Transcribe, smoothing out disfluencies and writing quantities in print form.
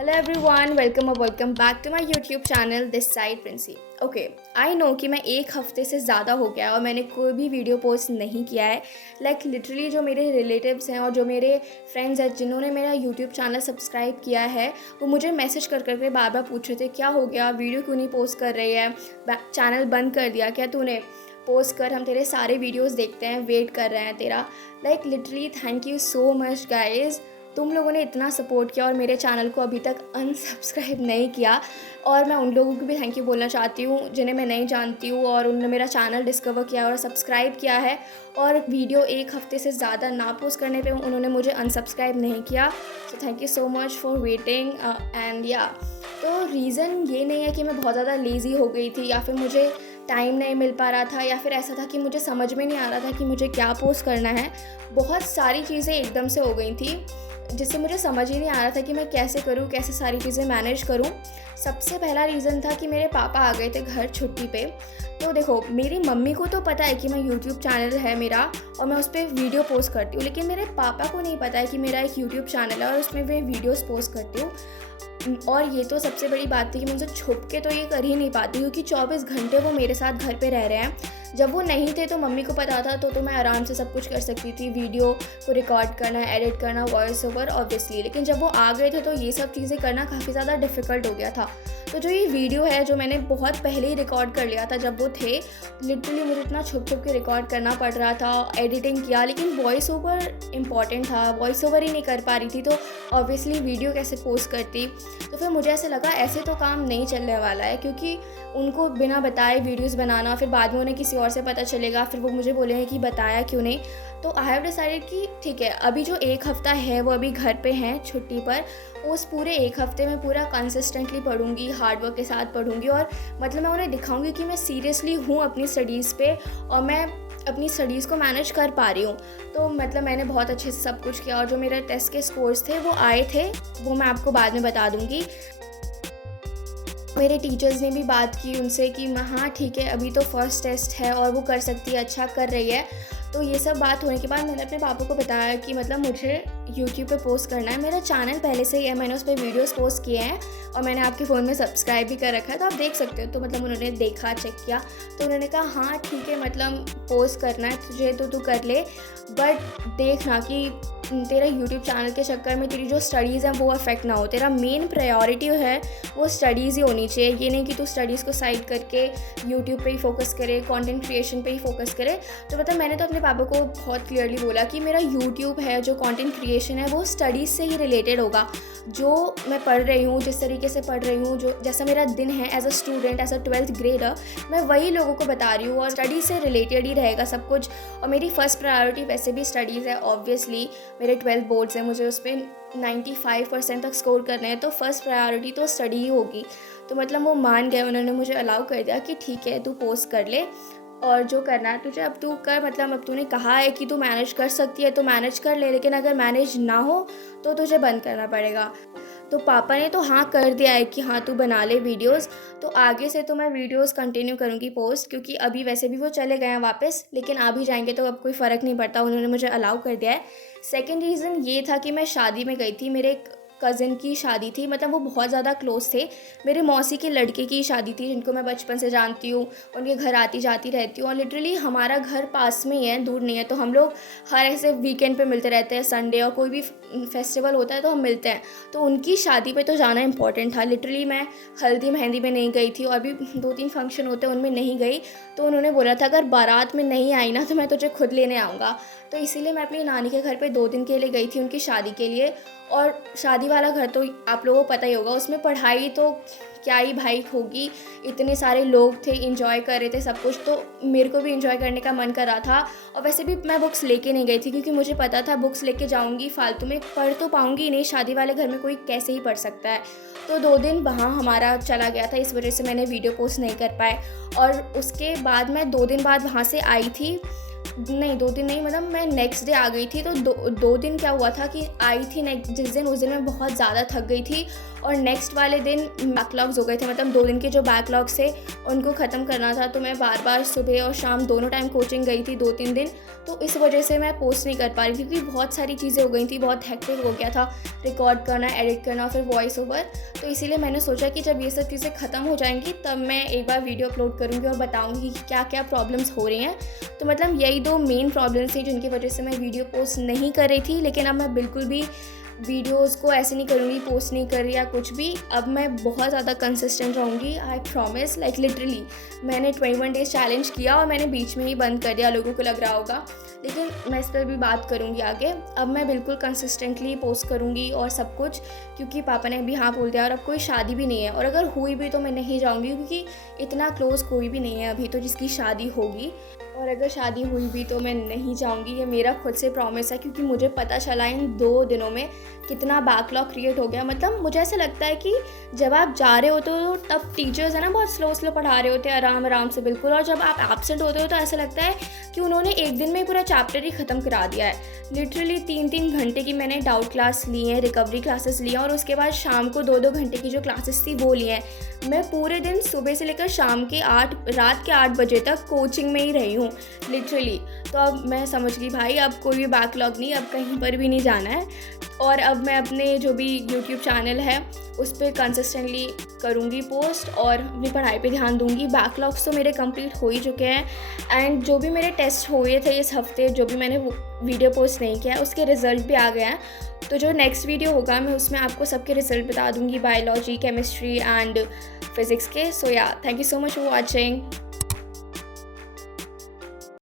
Hello everyone, welcome back to my YouTube channel this side Princy. Okay, I know कि मैं एक हफ़्ते से ज़्यादा हो गया और मैंने कोई भी वीडियो पोस्ट नहीं किया है। लिटरली जो मेरे रिलेटिव्स हैं और जो मेरे फ्रेंड्स हैं जिन्होंने मेरा यूट्यूब चैनल सब्सक्राइब किया है, वो मुझे मैसेज कर करके बार बार पूछ रहे थे क्या हो गया, वीडियो क्यों नहीं पोस्ट कर रही है, चैनल बंद कर दिया क्या तूने, पोस्ट कर, हम तेरे सारे वीडियोज़ देखते हैं, वेट कर रहे हैं तेरा। Literally thank you so much guys, तुम लोगों ने इतना सपोर्ट किया और मेरे चैनल को अभी तक अनसब्सक्राइब नहीं किया। और मैं उन लोगों को भी थैंक यू बोलना चाहती हूँ जिन्हें मैं नहीं जानती हूँ और उन्होंने मेरा चैनल डिस्कवर किया और सब्सक्राइब किया है, और वीडियो एक हफ़्ते से ज़्यादा ना पोस्ट करने पे उन्होंने मुझे अनसब्सक्राइब नहीं किया। So thank you so much for waiting and या। तो रीज़न ये नहीं है कि मैं बहुत ज़्यादा लेज़ी हो गई थी या फिर मुझे टाइम नहीं मिल पा रहा था या फिर ऐसा था कि मुझे समझ में नहीं आ रहा था कि मुझे क्या पोस्ट करना है। बहुत सारी चीज़ें एकदम से हो गई थी जिससे मुझे समझ ही नहीं आ रहा था कि मैं कैसे करूँ, कैसे सारी चीज़ें मैनेज करूँ। सबसे पहला रीज़न था कि मेरे पापा आ गए थे घर छुट्टी पे। तो देखो, मेरी मम्मी को तो पता है कि मैं यूट्यूब चैनल है मेरा और मैं उस पर वीडियो पोस्ट करती हूँ, लेकिन मेरे पापा को नहीं पता है कि मेरा एक यूट्यूब चैनल है और उसमें मैं वीडियोस पोस्ट करती हूँ। और ये तो सबसे बड़ी बात थी कि मैं उनसे छुप के तो ये कर ही नहीं पाती, क्योंकि 24 घंटे वो मेरे साथ घर पे रह रहे हैं। जब वो नहीं थे तो मम्मी को पता था, तो मैं आराम से सब कुछ कर सकती थी, वीडियो को रिकॉर्ड करना, एडिट करना, वॉइस ओवर ऑब्वियसली। लेकिन जब वो आ गए थे तो ये सब चीज़ें करना काफ़ी ज़्यादा डिफ़िकल्ट हो गया था। तो जो ये वीडियो है जो मैंने बहुत पहले ही रिकॉर्ड कर लिया था जब वो थे, लिटरली मुझे इतना छुप छुप के रिकॉर्ड करना पड़ रहा था, एडिटिंग किया, लेकिन वॉइस ओवर इम्पॉर्टेंट था, वॉइस ओवर ही नहीं कर पा रही थी, तो ऑब्वियसली वीडियो कैसे पोस्ट करती। तो फिर मुझे ऐसे लगा ऐसे तो काम नहीं चलने वाला है, क्योंकि उनको बिना बताए वीडियोस बनाना, फिर बाद में उन्हें किसी और से पता चलेगा, फिर वो मुझे बोलेंगे कि बताया क्यों नहीं। तो आई हैव डिसाइडेड कि ठीक है, अभी जो एक हफ़्ता है वो अभी घर पे हैं छुट्टी पर, उस पूरे एक हफ़्ते में पूरा कंसिस्टेंटली पढ़ूंगी, हार्डवर्क के साथ पढ़ूंगी और मैं उन्हें दिखाऊंगी कि मैं सीरियसली हूँ अपनी स्टडीज़ पे और मैं अपनी स्टडीज़ को मैनेज कर पा रही हूँ। तो मैंने बहुत अच्छे से सब कुछ किया और जो मेरे टेस्ट के स्कोर्स थे वो आए थे, वो मैं आपको बाद में बता दूँगी। मेरे टीचर्स ने भी बात की उनसे कि हाँ ठीक है, अभी तो फर्स्ट टेस्ट है और वो कर सकती है, अच्छा कर रही है। तो ये सब बात होने के बाद मैंने अपने पापा को बताया कि मुझे यूट्यूब पे पोस्ट करना है। मेरा चैनल पहले से ही है, मैंने उस पर वीडियोस पोस्ट किए हैं और मैंने आपके फ़ोन में सब्सक्राइब भी कर रखा है, तो आप देख सकते हो। तो उन्होंने देखा, चेक किया, तो उन्होंने कहा हाँ ठीक है, पोस्ट करना है तुझे तो तू कर ले, बट देखना कि तेरा यूट्यूब चैनल के चक्कर में तेरी जो स्टडीज़ हैं वो अफेक्ट ना हो। तेरा मेन प्रायोरिटी है वो स्टडीज़ ही होनी चाहिए, ये नहीं कि तू स्टडीज़ को साइड करके यूट्यूब पे ही फोकस करे, कंटेंट क्रिएशन पे ही फोकस करे। तो मैंने तो अपने पापा को बहुत क्लियरली बोला कि मेरा यूट्यूब है, जो कंटेंट क्रिएशन है वो स्टडीज़ से ही रिलेटेड होगा। जो मैं पढ़ रही हूँ, जिस तरीके से पढ़ रही हूँ, जो जैसा मेरा दिन है as a student, as a 12th grader, मैं वही लोगों को बता रही हूँ और स्टडी से रिलेटेड ही रहेगा सब कुछ। और मेरी फ़र्स्ट प्रायोरिटी वैसे भी स्टडीज़ है, ऑब्वियसली मेरे 12 बोर्ड्स हैं, मुझे उस पर 95% तक स्कोर करने हैं, तो फर्स्ट प्रायोरिटी तो स्टडी ही होगी। तो वो मान गए, उन्होंने मुझे अलाउ कर दिया कि ठीक है तू पोस्ट कर ले और जो करना है तुझे अब तू कर। अब तूने कहा है कि तू मैनेज कर सकती है तो मैनेज कर ले, लेकिन अगर मैनेज ना हो तो तुझे बंद करना पड़ेगा। तो पापा ने तो हाँ कर दिया है कि हाँ तू बना ले वीडियोस। तो आगे से तो मैं वीडियोस कंटिन्यू करूँगी पोस्ट, क्योंकि अभी वैसे भी वो चले गए हैं वापस, लेकिन आ भी जाएंगे तो अब कोई फ़र्क नहीं पड़ता, उन्होंने मुझे अलाउ कर दिया है। सेकेंड रीज़न ये था कि मैं शादी में गई थी, मेरे एक कज़िन की शादी थी, वो बहुत ज़्यादा क्लोज़ थे, मेरे मौसी के लड़के की शादी थी जिनको मैं बचपन से जानती हूँ, उनके घर आती जाती रहती हूँ और लिटरली हमारा घर पास में ही है, दूर नहीं है। तो हम लोग हर ऐसे वीकेंड पे मिलते रहते हैं, संडे और कोई भी फेस्टिवल होता है तो हम मिलते हैं। तो उनकी शादी पे तो जाना इंपॉर्टेंट था। लिटरली मैं हल्दी मेहंदी में नहीं गई थी और अभी 2-3 फंक्शन होते हैं उनमें नहीं गई। तो उन्होंने बोला था अगर बारात में नहीं आई ना तो मैं तुझे खुद लेने आऊँगा। तो इसीलिए मैं अपनी नानी के घर पे 2 दिन के लिए गई थी उनकी शादी के लिए। और शादी वाला घर तो आप लोगों को पता ही होगा, उसमें पढ़ाई तो क्या ही भाई होगी, इतने सारे लोग थे, एंजॉय कर रहे थे सब कुछ, तो मेरे को भी एंजॉय करने का मन कर रहा था। और वैसे भी मैं बुक्स लेके नहीं गई थी, क्योंकि मुझे पता था बुक्स लेके जाऊंगी फालतू में पढ़ तो पाऊंगी नहीं, शादी वाले घर में कोई कैसे ही पढ़ सकता है। तो 2 दिन वहाँ हमारा चला गया था, इस वजह से मैंने वीडियो पोस्ट नहीं कर पाए। और उसके बाद मैं 2 दिन बाद वहाँ से आई थी। नहीं 2 दिन नहीं, मतलब मैं नेक्स्ट डे आ गई थी, तो 2 दिन क्या हुआ था कि आई थी नेक्स्ट जिस दिन, उस दिन मैं बहुत ज़्यादा थक गई थी और नेक्स्ट वाले दिन बैकलॉग्स हो गए थे, मतलब 2 दिन के जो बैकलॉग्स थे उनको ख़त्म करना था। तो मैं बार-बार सुबह और शाम दोनों टाइम कोचिंग गई थी 2-3 दिन, तो इस वजह से मैं पोस्ट नहीं कर पा रही थी क्योंकि बहुत सारी चीज़ें हो गई थी, बहुत हेक्टिक हो गया था रिकॉर्ड करना, एडिट करना, फिर वॉइस ओवर। तो इसीलिए मैंने सोचा कि जब ये सब चीज़ें ख़त्म हो जाएंगी तब मैं एक बार वीडियो अपलोड करूँगी और बताऊँगी कि क्या क्या प्रॉब्लम्स हो रही हैं। तो मतलब यही 2 मेन प्रॉब्लम्स थी जिनकी वजह से मैं वीडियो पोस्ट नहीं कर रही थी। लेकिन अब मैं बिल्कुल भी वीडियोज़ को ऐसे नहीं करूँगी, पोस्ट नहीं कर रही या कुछ भी। अब मैं बहुत ज़्यादा कंसिस्टेंट रहूँगी, आई प्रॉमिस। लाइक लिटरली मैंने 21 डेज़ चैलेंज किया और मैंने बीच में ही बंद कर दिया, लोगों को लग रहा होगा, लेकिन मैं इस पर भी बात करूँगी आगे। अब मैं बिल्कुल कंसिस्टेंटली पोस्ट करूँगी और सब कुछ, क्योंकि पापा ने भी हाँ बोल दिया और अब कोई शादी भी नहीं है, और अगर हुई भी तो मैं नहीं जाऊँगी क्योंकि इतना क्लोज़ कोई भी नहीं है अभी तो जिसकी शादी होगी, और अगर शादी हुई भी तो मैं नहीं जाऊँगी। ये मेरा खुद से प्रॉमिस है, क्योंकि मुझे पता चला इन 2 दिनों में कितना बैकलॉग क्रिएट हो गया। मतलब मुझे ऐसा लगता है कि जब आप जा रहे होते हो तो तब टीचर्स है ना बहुत स्लो पढ़ा रहे होते हैं, आराम आराम से बिल्कुल, और जब आप एब्सेंट होते हो तो ऐसा लगता है कि उन्होंने एक दिन में पूरा चैप्टर ही ख़त्म करा दिया है। लिटरली 3-3 घंटे की मैंने डाउट क्लास ली है, रिकवरी क्लासेस ली हैं, और उसके बाद शाम को 2-2 घंटे की जो क्लासेस थी वो ली हैं। मैं पूरे दिन सुबह से लेकर शाम के रात के 8 बजे तक कोचिंग में ही रही हूँ लिटरली। तो अब मैं समझ गई भाई अब कोई भी बैकलॉग नहीं, अब कहीं पर भी नहीं जाना है, और अब मैं अपने जो भी यूट्यूब चैनल है उस पर कंसिस्टेंटली करूँगी पोस्ट और अपनी पढ़ाई पे ध्यान दूँगी। बैकलॉग्स तो मेरे कंप्लीट हो ही चुके हैं, एंड जो भी मेरे टेस्ट हुए थे इस हफ्ते, जो भी मैंने वीडियो पोस्ट नहीं किया है उसके रिज़ल्ट भी आ गए हैं। तो जो नेक्स्ट वीडियो होगा मैं उसमें आपको सबके रिज़ल्ट बता दूँगी, बायोलॉजी, केमिस्ट्री एंड फिज़िक्स के। सो या thank you so much for watching.